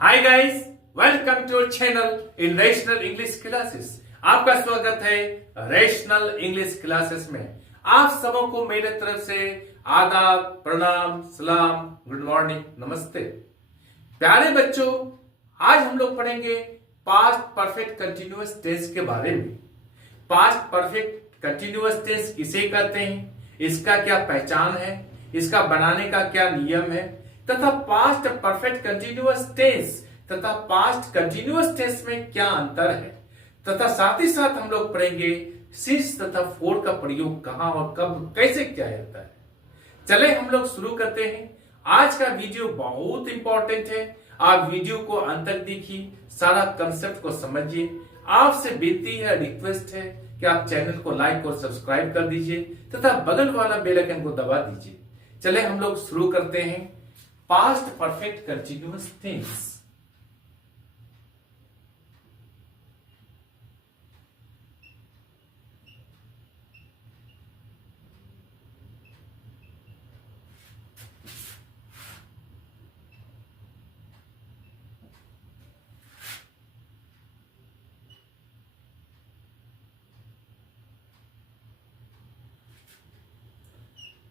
Hi guys, welcome to our channel in rational English classes. आपका स्वागत है rational English classes में। आप सबों को मेरे तरफ से आदाब, प्रणाम, सलाम, गुड मॉर्निंग, नमस्ते। प्यारे बच्चों, आज हम लोग पढ़ेंगे पास्ट परफेक्ट कंटिन्यूअस टेंस के बारे में। पास्ट परफेक्ट कंटिन्यूअस टेंस किसे कहते हैं, इसका क्या पहचान है, इसका बनाने का क्या नियम है, तथा पास्ट परफेक्ट कंटिन्यूअस टेंस तथा पास्ट कंटिन्यूअस टेंस में क्या अंतर है, तथा साथ ही साथ हम लोग पढ़ेंगे सिंस तथा फोर का प्रयोग कहां और कब कैसे किया जाता है। चले हम लोग शुरू करते हैं। आज का वीडियो बहुत इंपॉर्टेंट है, आप वीडियो को अंत तक देखिए, सारा कंसेप्ट को समझिए। आपसे विनती है, रिक्वेस्ट है कि आप चैनल को लाइक और सब्सक्राइब कर दीजिए तथा बगल वाला बेल आइकन को दबा दीजिए। चले हम लोग शुरू करते हैं। Past perfect continuous tense.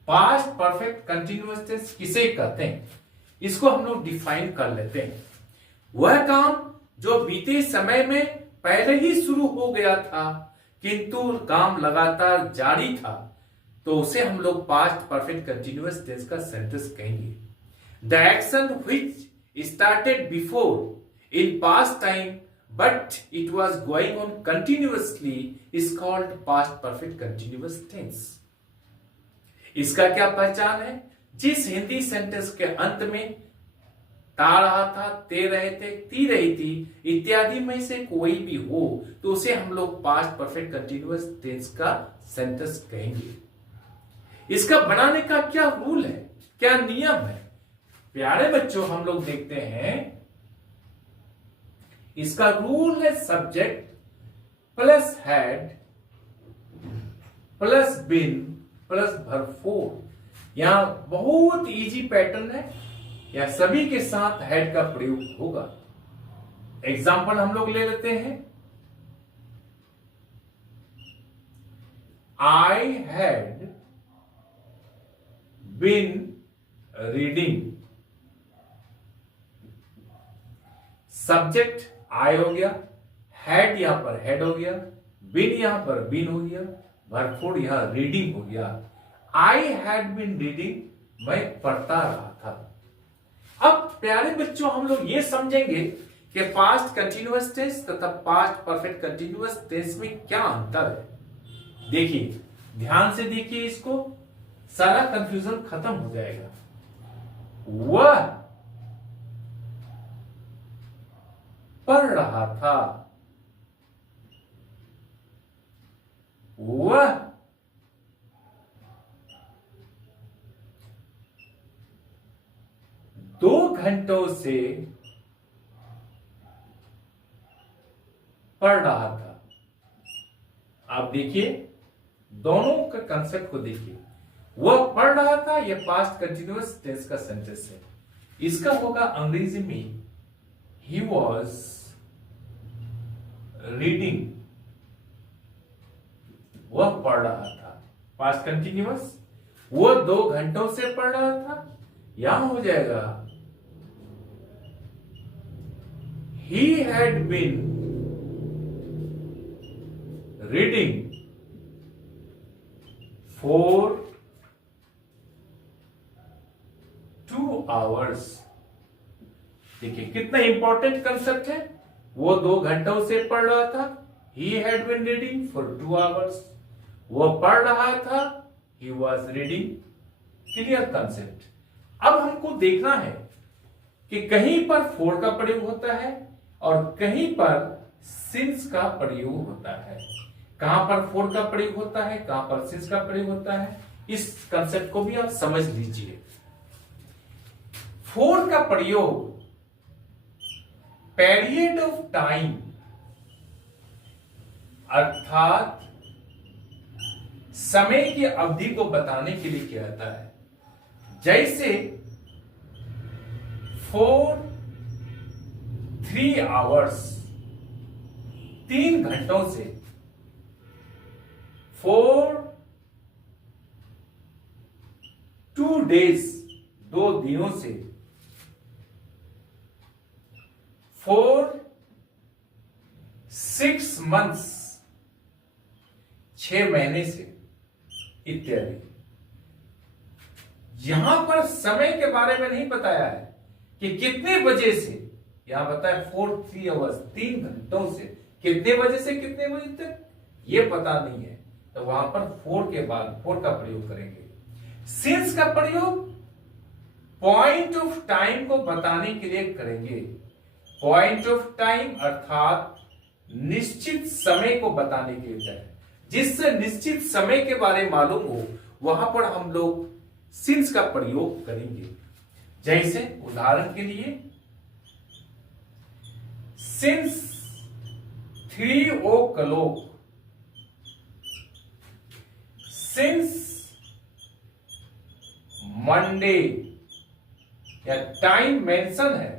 Past perfect continuous tense किसे कहते हैं, इसको हम लोग डिफाइन कर लेते हैं। वह काम जो बीते समय में पहले ही शुरू हो गया था किंतु काम लगातार जारी था, तो उसे हम लोग पास्ट परफेक्ट कंटिन्यूअस टेंस का सेंटेंस कहेंगे। The action which started before in past time but it was going on continuously is called past perfect continuous tense. इसका क्या पहचान है? जिस हिंदी सेंटेंस के अंत में ता रहा था, ते रहे थे, ती रही थी इत्यादि में से कोई भी हो तो उसे हम लोग पास्ट परफेक्ट कंटिन्यूअस टेंस का सेंटेंस कहेंगे। इसका बनाने का क्या रूल है, क्या नियम है? प्यारे बच्चों, हम लोग देखते हैं, इसका रूल है subject plus had plus been plus verb four. यहां बहुत इजी पैटर्न है, या सभी के साथ हैड का प्रयोग होगा। एग्जाम्पल हम लोग ले लेते हैं। I had been reading. Subject I हो गया, हैड यहां पर हैड हो गया, बीन यहां पर बीन हो गया, वर्ब फोर यहां रीडिंग हो गया। आई हैड बीन रीडिंग, मैं पढ़ता रहा था। अब प्यारे बच्चों, हम लोग ये समझेंगे कि पास्ट कंटिन्यूअस टेंस तथा पास्ट परफेक्ट कंटिन्यूअस टेंस में क्या अंतर है। देखिए, ध्यान से देखिए, इसको सारा कंफ्यूजन खत्म हो जाएगा। वह पढ़ रहा था, वह दो घंटों से पढ़ रहा था। आप देखिए, दोनों का कंसेप्ट को देखिए। वह पढ़ रहा था, यह पास्ट कंटिन्यूअस टेंस का सेंटेंस है। इसका होगा अंग्रेजी में ही वॉज रीडिंग। वह पढ़ रहा था, पास्ट कंटिन्यूअस। वह 2 घंटों से पढ़ रहा था, यहां हो जाएगा he had been reading for 2 hours। देखिए कितना इंपॉर्टेंट कंसेप्ट है। वो 2 घंटों से पढ़ रहा था, he had been reading for 2 hours। वो पढ़ रहा था, he was reading। Clear concept. अब हमको देखना है कि कहीं पर फोर का प्रयोग होता है और कहीं पर सिंस का प्रयोग होता है। कहां पर फोर का प्रयोग होता है, कहां पर सिंस का प्रयोग होता है, इस कंसेप्ट को भी आप समझ लीजिए। फोर का प्रयोग पीरियड ऑफ टाइम अर्थात समय की अवधि को बताने के लिए किया जाता है। जैसे 4 3 आवर्स, 3 घंटों से, 4 2 डेज, 2 दिनों से, 4 6 मंथ्स, 6 महीने से, इत्यादि। यहां पर समय के बारे में नहीं बताया है कि कितने बजे से, यहां बताया 3 आवर्स, 3 घंटों से, कितने बजे से कितने बजे तक ये पता नहीं है, तो वहां पर 4 के बाद 4 का प्रयोग करेंगे। सिंस का प्रयोग पॉइंट ऑफ टाइम को बताने के लिए करेंगे। पॉइंट ऑफ टाइम अर्थात निश्चित समय को बताने के लिए है, जिससे निश्चित समय के बारे में मालूम हो, वहां पर हम लोग सिंस का प्रयोग करेंगे। जैसे उदाहरण के लिए, सिंस 3 o'clock, सिंस मंडे, या टाइम मेंशन है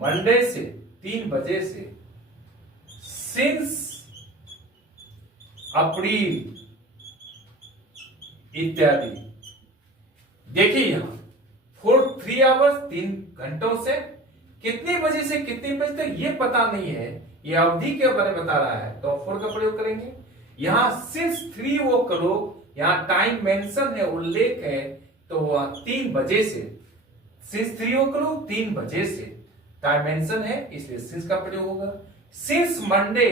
मंडे से, 3 बजे से, सिंस अप्रैल, इत्यादि। देखिए यहां 3 आवर्स, 3 घंटों से, कितने बजे से कितने बजे तक ये पता नहीं है, ये अवधि के बारे में बता रहा है, तो 4 का प्रयोग करेंगे। यहां सिंस 3 o'clock, यहां टाइम मेंशन है, उल्लेख है, तो वह 3 बजे से, सिंस 3 o'clock, 3 बजे से, टाइम मेंशन है, इसलिए सिंस का प्रयोग होगा। सिंस मंडे,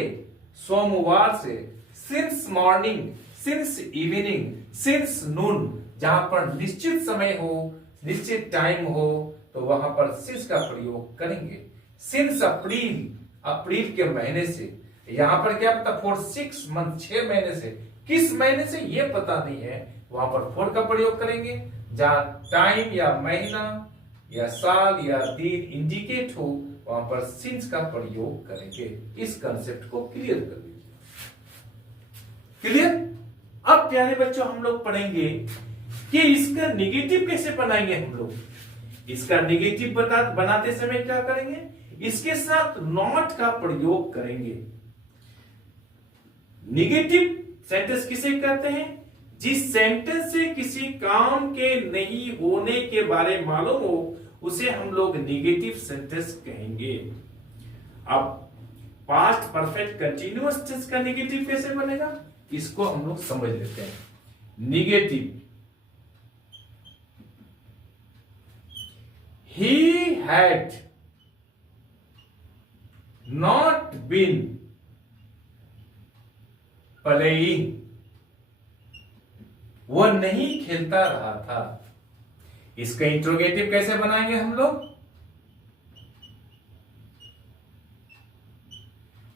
सोमवार से, since morning, since evening, since noon, जहां पर निश्चित समय हो, निश्चित टाइम हो, तो वहां पर सिंस का प्रयोग करेंगे। सिंस अप्रैल, अप्रैल के महीने से, यहां पर क्या पता 4 6 मंथ, 6 महीने से, किस महीने से ये पता नहीं है, वहां पर 4 का प्रयोग करेंगे। जहां टाइम या महीना या साल या दिन इंडिकेट हो, वहां पर सिंस का प्रयोग करेंगे। इस कंसेप्ट को क्लियर कर लीजिए। क्लियर? अब प्यारे बच्चों हम लोग पढ़ेंगे कि इसका निगेटिव कैसे बनाएंगे हम लोग। इसका निगेटिव बनाते समय क्या करेंगे, इसके साथ नॉट का प्रयोग करेंगे। निगेटिव सेंटेंस किसे कहते हैं, जिस सेंटेंस से किसी काम के नहीं होने के बारे मालूम हो, उसे हम लोग निगेटिव सेंटेंस कहेंगे। अब पास्ट परफेक्ट कंटिन्यूअस टेंस का निगेटिव कैसे बनेगा, इसको हम लोग समझ लेते हैं। Negative, he had not been playing, वह नहीं खेलता रहा था। इसका इंट्रोगेटिव कैसे बनाएंगे हम लोग,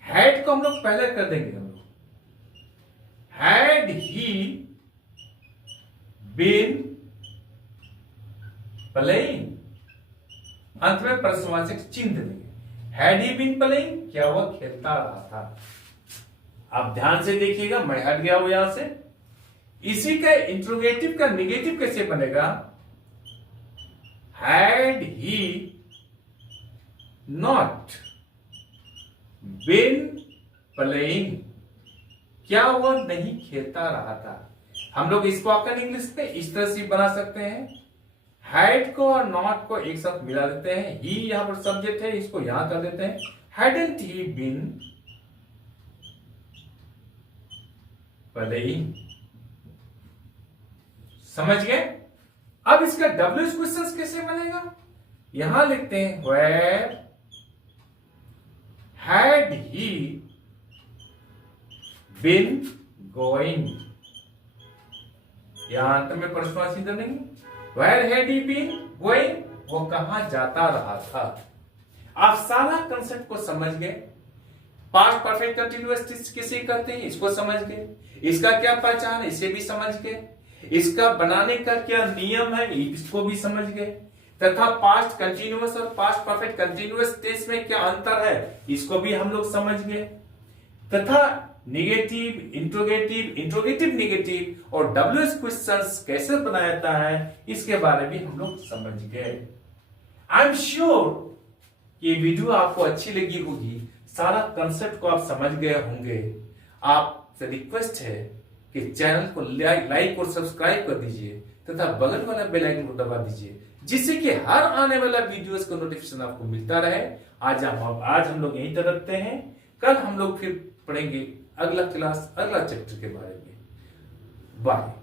हैड को हम लोग पहले कर देंगे। हम लोग हैड ही बीन प्लेइंग, अंत में प्रश्नवाचक चिन्ह देंगे। हैड ही बीन प्लेइंग, क्या वह खेलता रहा था। आप ध्यान से देखिएगा, मैं हट गया हूं यहां से। इसी का इंट्रोगेटिव का निगेटिव कैसे बनेगा, had he not been playing, क्या वह नहीं खेलता रहा था। हम लोग इसको आकर इंग्लिश में इस तरह से बना सकते हैं, हैड को और नॉट को एक साथ मिला देते हैं, ही यहां पर सब्जेक्ट है, इसको यहां कर देते हैं, हैडंट ही बीन प्लेइंग। समझ गए। अब इसका डब्ल्यूएच क्वेश्चन कैसे बनेगा, यहां लिखते हैं where had he been going, यहां अंत में प्रश्नवाची देंगे, where had he been going, वो कहां जाता रहा था। आप सारा कंसेप्ट को समझ गए। पास्ट परफेक्ट कंटिन्यूअस टेंस किसे कहते हैं, इसको समझ गए। इसका क्या पहचान है, इसे भी समझ गए। इसका बनाने का क्या नियम है, इसको भी समझ गए। तथा पास्ट कंटिन्यूअस और पास्ट परफेक्ट कंटिन्यूअस टेंस में क्या अंतर है, इसको भी हम लोग समझ गए। तथा निगेटिव, इंट्रोगेटिव, इंट्रोगेटिव निगेटिव और डब्ल्यूएच क्वेश्चंस कैसे बनाया जाता है, इसके बारे में हम लोग समझ गए। आई एम श्योर ये वीडियो आपको अच्छी लगी होगी, सारा कंसेप्ट को आप समझ गए होंगे। आपसे रिक्वेस्ट है कि चैनल को लाइक और सब्सक्राइब कर दीजिए तथा बगल वाला बेल आइकन को दबा दीजिए, जिससे कि हर आने वाला वीडियोस का नोटिफिकेशन आपको मिलता रहे। आज हम लोग यहीं तक रखते हैं। कल हम लोग फिर पढ़ेंगे अगला क्लास, अगला चैप्टर के बारे में। बाय।